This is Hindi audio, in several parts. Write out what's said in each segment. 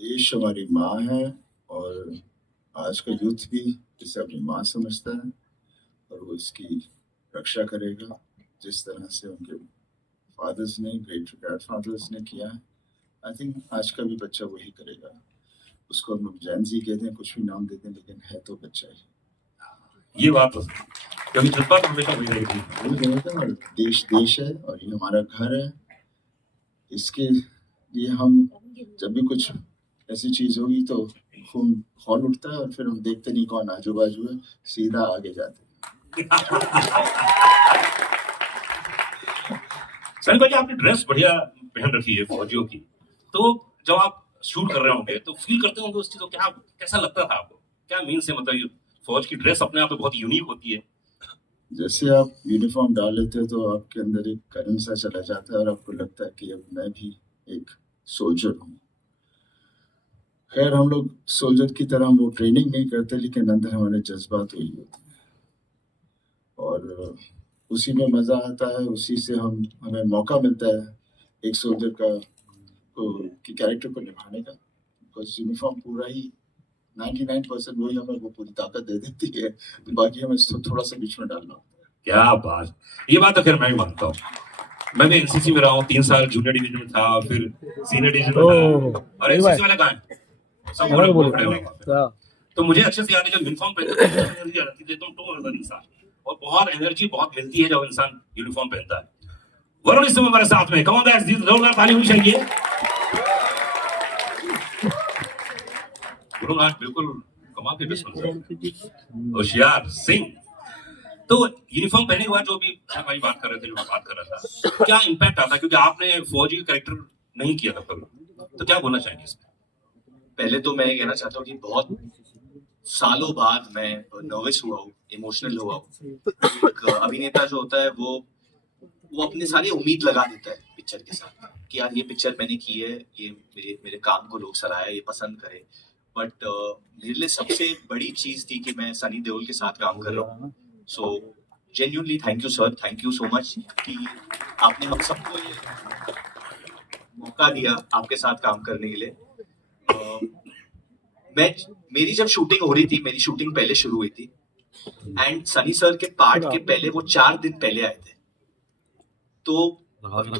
देश हमारी माँ है और आज का यूथ भी इसे अपनी माँ समझता है और वो इसकी रक्षा करेगा जिस तरह से उनके फादर्स ने ग्रेट ग्रैंड फादर्स ने किया है। आई थिंक आज का भी बच्चा वही करेगा। उसको हम लोग जैनजी कहते हैं, कुछ भी नाम देते हैं, लेकिन है तो बच्चा ही। ये बात कभी जज्बा तो हमेशा वही रहेगी। और देश देश है और ये हमारा घर है। इसके लिए हम जब भी कुछ ऐसी चीज होगी तो खून खौल उठता है और फिर हम देखते नहीं कौन आजू बाजू है, सीधा आगे जाते हैं। सनी भाई आपने ड्रेस बढ़िया पहन रखी है फौजियों की, तो जब आप शूट कर रहे होंगे तो फील करते होंगे उस चीज को, क्या कैसा लगता था आपको? क्या मीन से मतलब ये फौज की ड्रेस अपने आप में बहुत यूनिक होती है। जैसे आप यूनिफॉर्म डाल लेते हो तो आपके अंदर एक करंट सा चला जाता है और आपको लगता है कि अब मैं भी एक सोल्जर हूँ। खैर, हम लोग सोल्जर की तरह वो ट्रेनिंग नहीं करते, लेकिन अंदर हमारे जज्बात वही होते हैं और उसी में मजा आता है। उसी से हमें मौका मिलता है एक सोल्जर की कैरेक्टर को निभाने का। बिकॉज यूनिफॉर्म पूरा ही 99% वही हमें वो पूरी ताकत दे देती है, तो बाकी हमें थोड़ा सा बीच में डालना होता है। क्या बात, ये बात तो खैर मैं भी मानता हूँ। मैं भी एनसीसी में रहा हूँ, 3 साल जूनियर डिवीजन में था, फिर सीनियर डिवीजन में था, और एनसीसी वाले कहाँ हैं? सब लोग खड़े हुए। तो मुझे अच्छे से याद है जब यूनिफॉर्म पहनते थे एनर्जी आती थी, तो इंसान और बहुत एनर्जी बहुत मिलती है जब इंसान यूनिफॉर्म पहनता है। वरुण इस समय हमारे साथ में, कम ऑन गाइस, जोरदार ताली होनी चाहिए। वरुण आज बिल्कुल कमाल के दुश्मन होशियार सिंह। तो यूनिफॉर्म पहने के बाद जो भी भाई बात कर रहे थे, जो मैं बात कर रहा था, क्या इम्पैक्ट आता है? क्योंकि आपने फौजी कैरेक्टर नहीं किया था कभी, तो क्या बोलना चाहेंगे इसमें? पहले तो मैं ये कहना चाहता हूँ कि बहुत सालों बाद मैं नर्वस हुआ हूँ, इमोशनल हुआ हूँ। एक अभिनेता जो होता है वो अपने सारी उम्मीद लगा देता है पिक्चर के साथ कि यार ये पिक्चर मैंने की है, ये मेरे काम को लोग सराहे, ये पसंद करें। बट मेरे लिए सबसे बड़ी चीज थी कि मैं सनी देओल के साथ काम कर रहा हूँ। So genuinely thank you sir, thank you so much कि आपने हम सबको ये मौका दिया आपके साथ काम करने के लिए। मेरी जब शूटिंग हो रही थी, मेरी शूटिंग पहले शुरू हुई थी एंड सनी सर के पार्ट के पहले वो 4 दिन पहले आए थे। तो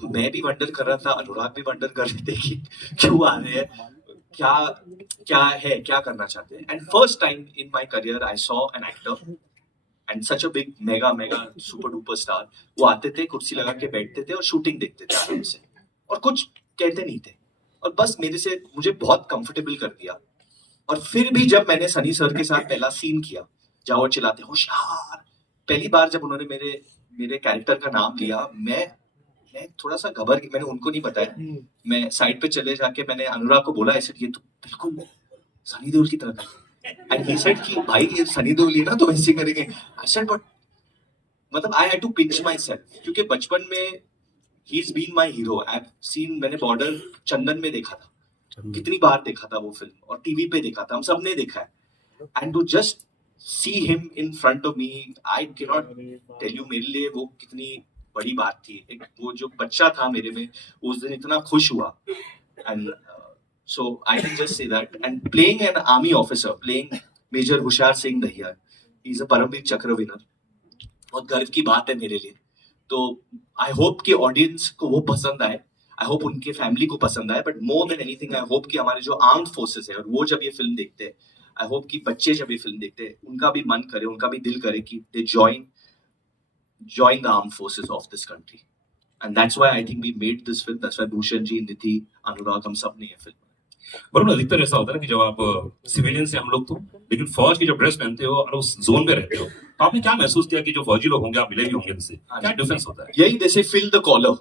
मैं भी वंडर कर रहा था, अनुराग भी वंडर कर रहे थे कि क्यों आ रहे हैं, क्या करना चाहते हैं। And first time in my career I saw an actor and such a big mega super duper star. वो आते थे, कुर्सी लगा के बैठते थे और शूटिंग देखते थे आराम से और कुछ कहते नहीं थे और बस मुझे बहुत कंफर्टेबल कर दिया। और फिर भी जब मैंने सनी सर के साथ पहला सीन किया जहाँ वो चिल्लाते होशियार, पहली बार जब उन्होंने मेरे कैरेक्टर का नाम लिया, मैं थोड़ा सा घबर गया। मैंने उनको नहीं बताया, मैं साइड पे चले जाके मैंने अनुराग को बोला ऐसे, ये तो बिल्कुल सनी देओल की तरह था। एंड ही सेड कि भाई ये सनी देओल है ना, तो ऐसे करेंगे। आई सेड बट मतलब I had to pinch myself, क्योंकि बचपन में ही is been my hero. I have seen, मैंने बॉर्डर चंदन में देखा था, कितनी बार देखा था वो फिल्म, और टीवी पे देखा था, हम सब ने देखा है। And to just see him in front of me, I can not tell you मेरे लिए वो कितनी बड़ी बात थी। एक वो जो बच्चा था मेरे में उस दिन इतना खुश हुआ। And so I can just say that. And playing an army officer, playing major Hoshiyar Singh Dahiya, he is a Paramvir Chakra winner, बहुत गर्व की बात है मेरे लिए। तो आई होप कि ऑडियंस को वो पसंद आए, आई होप उनके फैमिली को पसंद आए, but more than anything I hope कि हमारे जो आर्म्ड फोर्सेस है और वो जब ये फिल्म देखते हैं, आई होप कि बच्चे जब ये फिल्म देखते हैं उनका भी मन करे, उनका भी दिल करे कि they join the armed forces of this country. And that's why I think we made this film, that's why Bhushan ji, Nidhi, Anurag, हम सब ने ये फिल्म। वरुण, अधिकतर ऐसा होता है ना कि जब आप सिविलियन से, हम लोग तो, लेकिन फौज की जब ड्रेस पहनते हो और उस जोन में रहते हो, तो आपने क्या महसूस किया कि जो फौजी लोग होंगे, आप मिले भी होंगे उनसे, क्या डिफरेंस होता है? यही, जैसे फिल द कॉलर,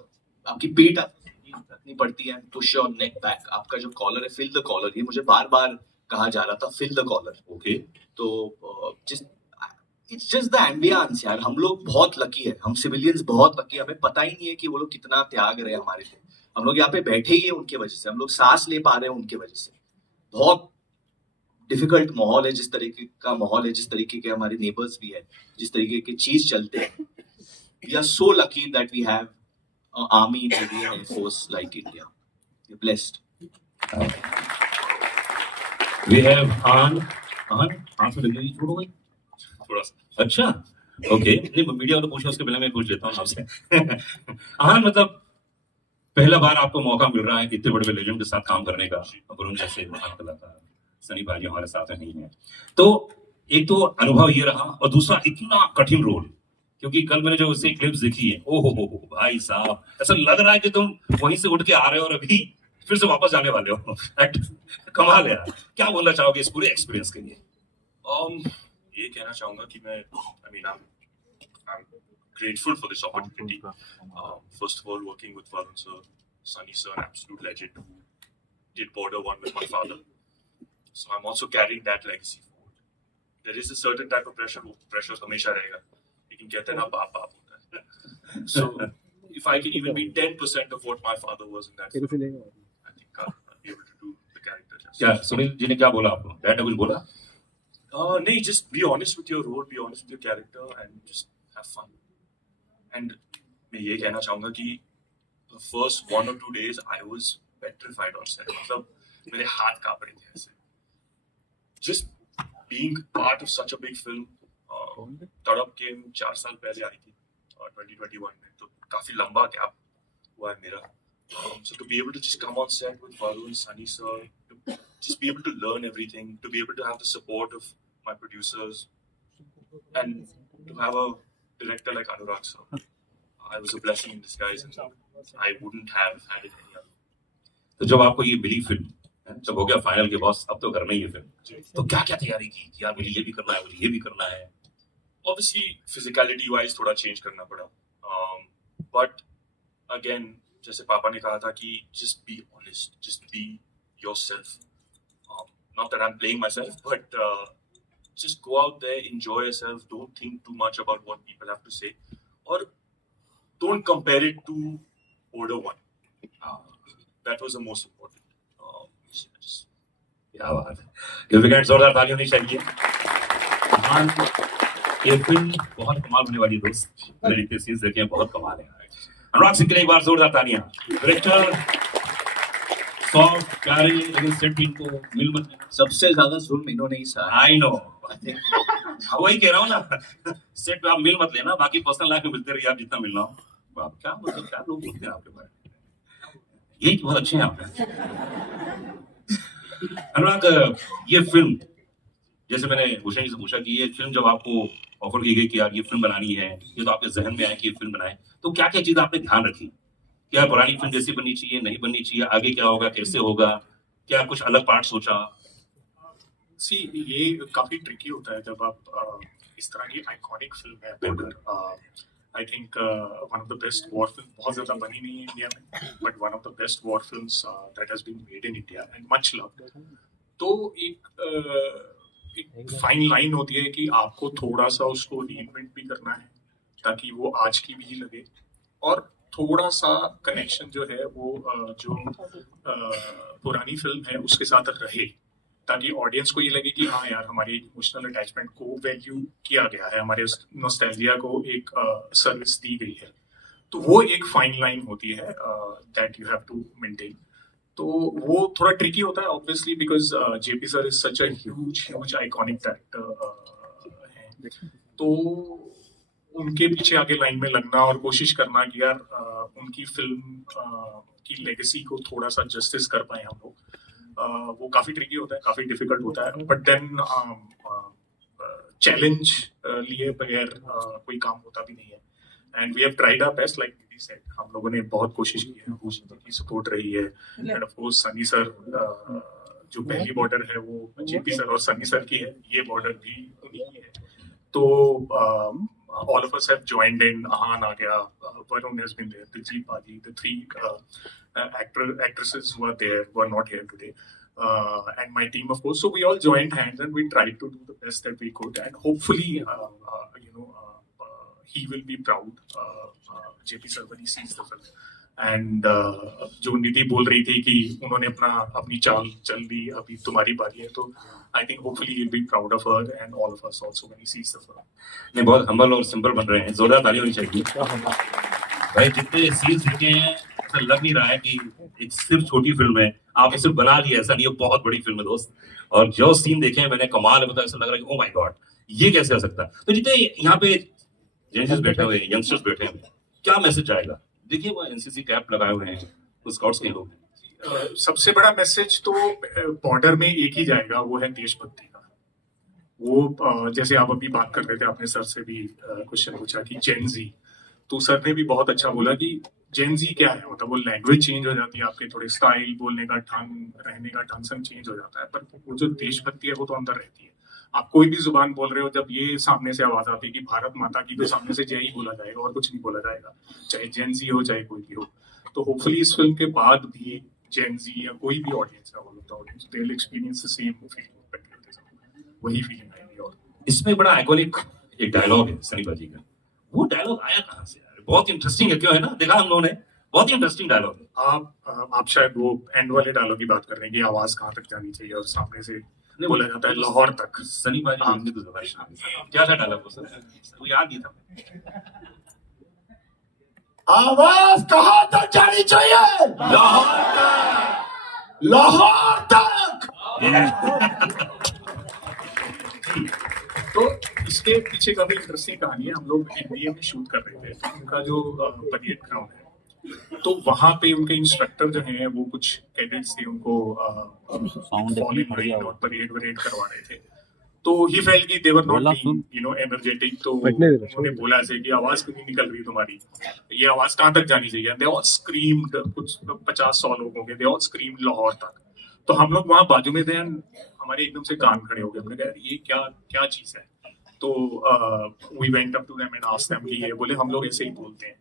आपकी पीठ रखनी पड़ती है, पुश योर नेक बैक, आपका जो कॉलर है, फिल द कॉलर। ये मुझे बार बार कहा जा रहा था, फिल द कॉलर। ओके, तो इट्स जस्ट द एम्बियंस यार। हम लोग बहुत लकी है, हम सिविलियंस बहुत लकी है। हमें पता ही नहीं है कि वो लोग कितना त्याग रहे हैं हमारे लिए। हम लोग यहाँ पे बैठे ही है उनके वजह से, हम लोग सांस ले पा रहे हैं उनके वजह से। बहुत डिफिकल्ट माहौल है, जिस तरीके का माहौल है, जिस तरीके के हमारे नेबर्स भी है, जिस तरीके की चीज चलते हैं। We are so lucky that we have army, navy and air force like India. We are blessed. We have आन आन से लगी छोड़ो भाई थोड़ा सा. अच्छा ओके नहीं मीडिया वाले पूछे उसके पहले मैं पूछ लेता हूँ आपसे आन मतलब पहला बार आपको मौका मिल रहा है इतने बड़े लेजेंड के साथ काम करने का वरुण जैसे महान कलाकार सनी भाई हमारे साथ में नहीं है तो एक तो अनुभव ये रहा और दूसरा इतना कठिन रोल क्योंकि कल मैंने जो उससे क्लिप्स देखी है ओहो हो भाई साहब ऐसा लग रहा है कि तुम वहीं से उठ के आ रहे हो और अभी फिर से वापस जाने वाले हो कमाल है यार क्या बोलना चाहोगे इस पूरे एक्सपीरियंस के लिए ये कहना चाहूंगा कि मैं I'm grateful for this opportunity. First of all, working with Varun sir, Sunny sir, an absolute legend who did Border 1 with my father. So I'm also carrying that legacy forward. There is a certain type of pressure हमेशा रहेगा, लेकिन कहते हैं ना बाप होता है. So if I can even be 10% of what my father was in that film, I think I'll be able to do the character justice. क्या सुनील जी ने क्या बोला आपको डैड ने कुछ बोला No, just be honest with your role, be honest with your character, and just have fun. And मैं ये कहना चाहूँगा कि the first 1 or 2 days I was petrified on set. मतलब मेरे हाथ काँप रहे थे ऐसे. Just being part of such a big film. तड़प के 4 साल पहले आई थी 2021 में, तो काफी लंबा गैप हुआ है मेरा. So to be able to just come on set with Varun, Sunny sir, to just be able to learn everything, to be able to have the support of my producers, and to have a director like Anurag sir, I was a blessing in disguise, and I wouldn't have had it any other. तो जब आपको ये मिली फिल्म जब हो गया फाइनल के बॉस अब तो करना ही है फिल्म तो क्या क्या तैयारी की कि यार मुझे ये भी करना है मुझे ये भी करना है Obviously, physicality wise थोड़ा change करना पड़ा, but again, जैसे पापा ने कहा था कि just be honest, just be yourself. Not that I'm playing myself, but just go out there, enjoy yourself. Don't think too much about what people have to say, or don't compare it to Order 1. That was the most important. क्या बात है ये विकेट जोरदार ताली होनी चाहिए ये फिल्म बहुत कमाल होने वाली है दोस्त मैंने इतने सीन्स देखे हैं बहुत कमाल है अनुराग सिंह के लिए एक बार जोरदार तालियां डायरेक्टर सॉफ्ट प्यारे लेकिन सेट टीम को मिल मत सबसे ज्यादा जुल्म इन्होंने ही सहा. आई नो वही कह रहा हूँ ना सेट पे आप मिल मत लेना बाकी पर्सनल लाइफ में मिलते रहिए आप जितना मिलना हो आप क्या मतलब क्या लोग बोलते हैं आपके बारे में यही बहुत अच्छे हैं आप अनुराग ये फिल्म जैसे मैंने भूषण जी से पूछा कि ये फिल्म जब आपको ऑफर की गई कि यार ये फिल्म बनानी है ये तो आपके जहन में आया कि ये फिल्म बनाए तो क्या क्या चीज आपने ध्यान रखी क्या पुरानी फिल्म जैसी बननी चाहिए नहीं बननी चाहिए आगे क्या होगा कैसे होगा क्या कुछ अलग पार्ट सोचा See, ये काफी ट्रिकी होता है जब आप इस तरह की आइकॉनिक फिल्म है border. I think one of the best war films, बहुत ज़्यादा बनी नहीं है इंडिया में, but one of the best war films that has been made in India and much loved. तो एक फाइन लाइन होती है कि आपको थोड़ा सा उसको रीइन्वेंट भी करना है ताकि वो आज की भी लगे और थोड़ा सा कनेक्शन जो है वो जो पुरानी फिल्म है उसके साथ रहे ताकि ऑडियंस को ये लगे कि हाँ यार हमारी इमोशनल अटैचमेंट को वैल्यू किया गया है हमारे नॉस्टैल्जिया को एक सर्विस दी गई है तो वो एक फाइन लाइन होती है that you have to maintain. तो वो थोड़ा ट्रिकी होता है obviously because JP sir is such a huge iconic character है तो उनके पीछे आगे लाइन में लगना और कोशिश करना कि यार उनकी फिल्म की लेगेसी को थोड़ा सा जस्टिस कर पाए हम लोग वो काफी ट्रिकी होता है काफी डिफिकल्ट होता है बट देन चैलेंज लिए बगैर कोई काम होता भी नहीं है and we have tried our best like we said हम लोगों ने बहुत कोशिश की है भूषण की सपोर्ट रही है end of course Sunny sir जो पहली बॉर्डर है वो जेपी सर और सनी सर की है ये बॉर्डर भी उन्हीं की है तो all of us have joined in. Ahan aa gaya, Varun has been there, Diljit Badi, the three actresses who are there, who are not here today, and my team, of course. So we all joined hands and we tried to do the best that we could, and hopefully, he will be proud, JP sir, when he sees the film. And जो निधि बोल रही थी कि उन्होंने अपनी चाल चल दी अभी तुम्हारी बारी है तो I think hopefully he'll be proud of her and all of us also when he sees the film. नहीं बहुत हम्बल और सिंपल बन रहे हैं जोरदार ताली होनी चाहिए भाई जितने सीन्स लिखे हैं ऐसा लग नहीं रहा है कि एक सिर्फ छोटी फिल्म है आपने सिर्फ बना लिया, ऐसा नहीं है, बहुत बड़ी फिल्म है दोस्त। और जो सीन देखे हैं मैंने, कमाल है, मतलब ऐसा लग रहा है कि ओ माय गॉड, ये कैसे हो सकता है। तो जितने यहाँ पे जेंट्स बैठे हुए, यंगस्टर्स बैठे हैं, क्या मैसेज जाएगा? देखिए वो एनसीसी कैप लगाए हुए हैं, तो स्काउट्स के लोग हैं। सबसे बड़ा मैसेज तो बॉर्डर में एक ही जाएगा, वो है देशभक्ति का। वो जैसे आप अभी बात कर रहे थे, आपने सर से भी क्वेश्चन पूछा कि जेन जी, तो सर ने भी बहुत अच्छा बोला कि जेन जी क्या है, मतलब वो लैंग्वेज चेंज हो जाती है, आपके थोड़े स्टाइल, बोलने का ढंग, रहने का ढंग सब चेंज हो जाता है, पर वो जो देशभक्ति है वो तो अंदर रहती है। आप कोई भी जुबान बोल रहे हो, जब ये सामने से आवाज आती है कि भारत माता की, तो सामने से जय ही बोला जाएगा और कुछ नहीं बोला जाएगा, चाहे जेन जी हो चाहे कोई भी हो। तो होपफुली इस फिल्म के बाद भी जेन जी या कोई भी ऑडियंस है, audience they will experience the same feeling, वही फीलिंग आएगी। और इसमें बड़ा आइकॉनिक एक डायलॉग है सनी पाजी का, वो डायलॉग आया कहाँ से यार? बहुत इंटरेस्टिंग है, क्यों है ना, देखा हम लोगों ने, बहुत ही इंटरेस्टिंग डायलॉग है। आप शायद वो एंड वाले डायलॉग की बात कर रहे हैं कि आवाज कहाँ तक जानी चाहिए, और सामने से बोला जाता है लाहौर तक। सनी पाजी हिंदी तो जबरदस्त, क्या था डायलॉग वो सर? तो याद नहीं था। आवाज कहाँ तक जानी चाहिए? लाहौर तक। लाहौर तक। तो इसके पीछे काफी इंटरेस्टिंग कहानी है। हम लोग एनडीए में शूट कर रहे थे, उनका जो परेड ग्राउंड है, तो वहां पे उनके इंस्ट्रक्टर जो हैं वो कुछ कैडेट्स थे, उनको फॉल इन रेन और परेड वरेड करवा रहे थे। तो ही फेल्ट कि दे वर नॉट बीइंग एनर्जेटिक, तो उन्होंने बोला ऐसे कि आवाज क्यों नहीं निकल रही तुम्हारी, ये आवाज कहाँ तक जानी चाहिए। दे ऑल स्क्रीम्ड, कुछ 50-100 लोग होंगे, दे ऑल स्क्रीम्ड लाहौर तक। तो हम लोग वहां बाजू में थे, हमारे एकदम से कान खड़े हो गए, हमने कहा ये क्या चीज है। तो we went up to them and asked them कि ये, बोले हम लोग ऐसे ही बोलते हैं।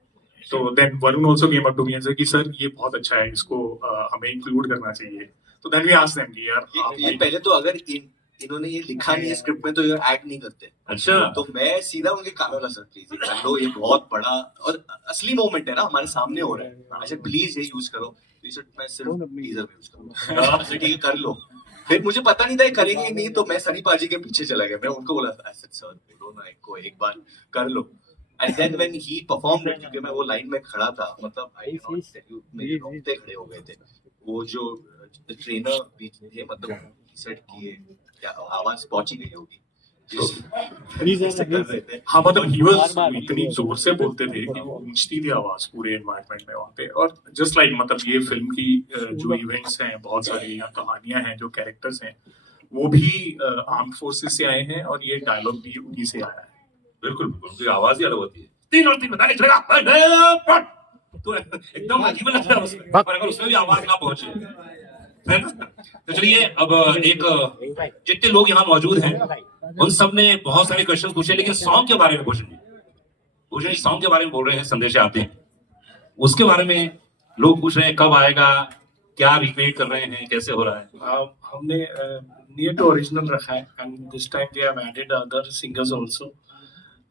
तो then Varun also came up to me and said कि सर ये बहुत अच्छा है, इसको हमें इंक्लूड करना चाहिए। तो देन वी आस्क्ड देम कि यार ये पहले तो अगर इन्होंने ये लिखा नहीं है स्क्रिप्ट में तो ये ऐड नहीं करते। अच्छा, तो मैं सीधा उनके कानों लगा, सर प्लीज ये कर लो, ये बहुत बड़ा और असली मोमेंट है ना, हमारे सामने हो रहा है, अच्छा प्लीज ये यूज करो। मैं सिर्फ टीजर में यूज करूंगा, ठीक है कर लो। फिर मुझे पता नहीं था ये करेंगे नहीं, तो मैं सनी पाजी के पीछे चला गया, मैं उनको बोला था सर बोलो ना को एक बार कर लो। And then when he performed it, क्योंकि मैं वो लाइन में खड़ा था, मतलब I can not tell you, मेरे रोंगटे खड़े हो गए थे। वो जो ट्रेनर भी थे, मतलब सेट किए, क्या आवाज पहुंची गई होगी। हाँ, मतलब he was इतनी जोर से बोलते थे कि वो गूंजती थी आवाज पूरे एनवायरनमेंट में वहाँ पे। और जस्ट लाइक मतलब ये फिल्म की जो इवेंट्स हैं, बहुत सारी यहाँ कहानियां हैं, जो कैरेक्टर्स हैं, वो भी आर्म्ड फोर्सेस से आए हैं, और ये डायलॉग भी उन्हीं से आया है। बिल्कुल उनकी आवाज ही अलग होती है, 3 और 3 बताने चलेगा तो एकदम अजीब लगता है उसमें, पर अगर उसमें भी आवाज ना पहुंचे तो चलिए। अब एक जितने लोग यहाँ मौजूद हैं उन सब ने बहुत सारे क्वेश्चन पूछे, लेकिन सॉन्ग के बारे में पूछे सॉन्ग के बारे में बोल रहे हैं, संदेश आते हैं उसके बारे में लोग पूछ रहे हैं, कब आएगा, क्या रिक्रिएट कर रहे हैं, कैसे हो रहा है। हमने नियर टू ओरिजिनल रखा है, and this time we have added other singers also.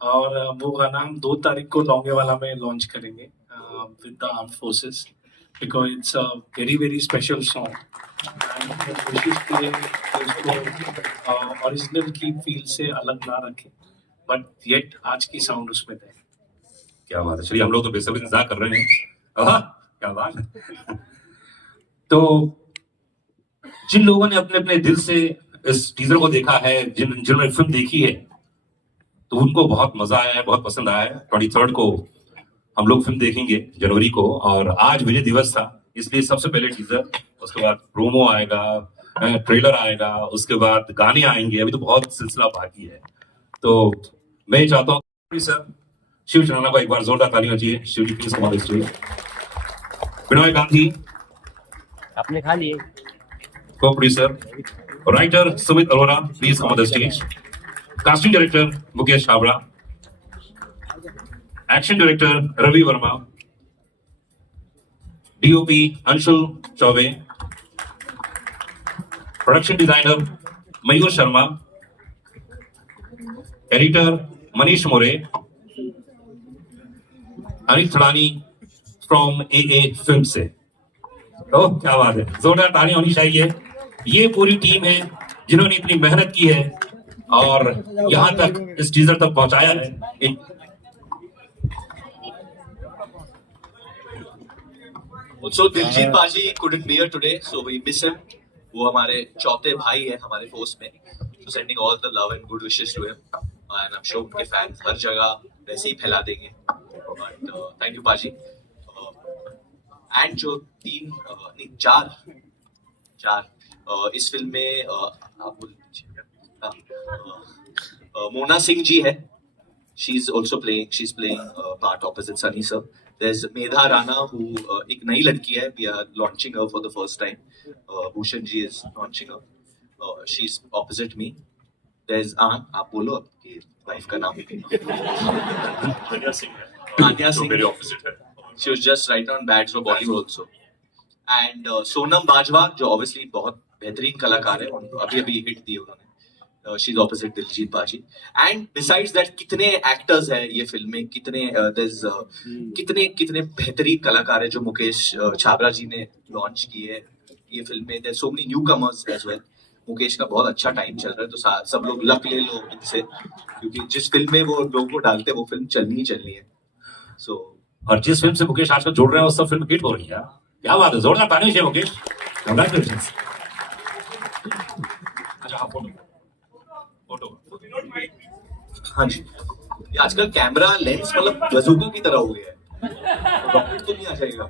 और वो गाना हम 2 तारीख को लौंगेवाला में लॉन्च करेंगे with the armed forces, because it's a very special song. कोशिश करें उसको ओरिजिनल की फील से अलग ना रखें, बट येट आज की साउंड उसमें दें। क्या बात है, चलिए हम लोग तो बेसब्री इंतजार कर रहे हैं। क्या बात है। तो जिन लोगों ने अपने अपने दिल से इस टीजर को देखा है, जिन्होंने फिल्म देखी है, तो उनको बहुत मजा आया है, बहुत पसंद आया है। 23 को हम लोग फिल्म देखेंगे, जनवरी को, और आज विजय दिवस था, इसलिए सबसे पहले टीजर, उसके बाद प्रोमो आएगा, ट्रेलर आएगा, उसके बाद गाने आएंगे, अभी तो बहुत सिलसिला बाकी है। तो मैं चाहता हूँ सर शिव चंद्रना को एक बार जोरदार तालियां चाहिए। Shiv ji please come on the stage. Vinoy Gandhi आपने खा लिए। Co producer writer Sumit Arora please come on the stage. Casting director Mukesh Chhabra, action director Ravi Verma, DOP Anshul Chaubey, production designer Mayur Sharma, editor Manish More, Anil Thadani from AA film से। ओह क्या बात है, जोरदार तालियां होनी चाहिए। ये पूरी टीम है जिन्होंने इतनी मेहनत की है और यहां तक इस टीजर तक पहुंचाया है। Also, Diljit Baji couldn't be here today, so we miss him. वो हमारे चौथे भाई है हमारे फोर्स में. So sending all the love and good wishes to him. And I'm sure उनके फैंस हर जगह वैसे ही फैला देंगे. But thank you Baji. And जो चार इस फिल्म में आप बोल दीजिए. मोना सिंह जी है. She's playing part opposite Sunny sir. There's Medha Rana who एक नई लड़की है. We are launching her for the first time. Bhushan ji is launching her. She's opposite me. There's आप बोलो आपकी वाइफ का नाम. Anya Singh. मेरे ऑपोजिट है. She was just right on Bads for Bollywood also. And Sonam Bajwa जो obviously बहुत बेहतरीन कलाकार है. अभी हिट दी उन्होंने. She's opposite Diljit Baji. And besides that, कितने actors हैं ये फिल्म में, कितने बेहतरीन कलाकार हैं जो मुकेश छाबरा जी ने लॉन्च किए ये फिल्म में. There's so many newcomers as well. Mukesh का बहुत अच्छा टाइम चल रहा है, तो सब लोग लक ले लो इनसे, क्योंकि जिस फिल्म में वो लोगों को डालते हैं वो फिल्म चलनी है. So और जिस फिल्म से मुकेश आजकल जुड़ रहे हैं उस सब फिल्म हिट हो रही है. क्या बात है, जोरदार ताली दीजिए मुकेश. कांग्रेचुलेशंस. अच्छा हाँ, फोटो. हाँ जी, ये आजकल कैमरा लेंस मतलब बंदूकों की तरह हो गया है. रॉकेट तो नहीं आ जाएगा.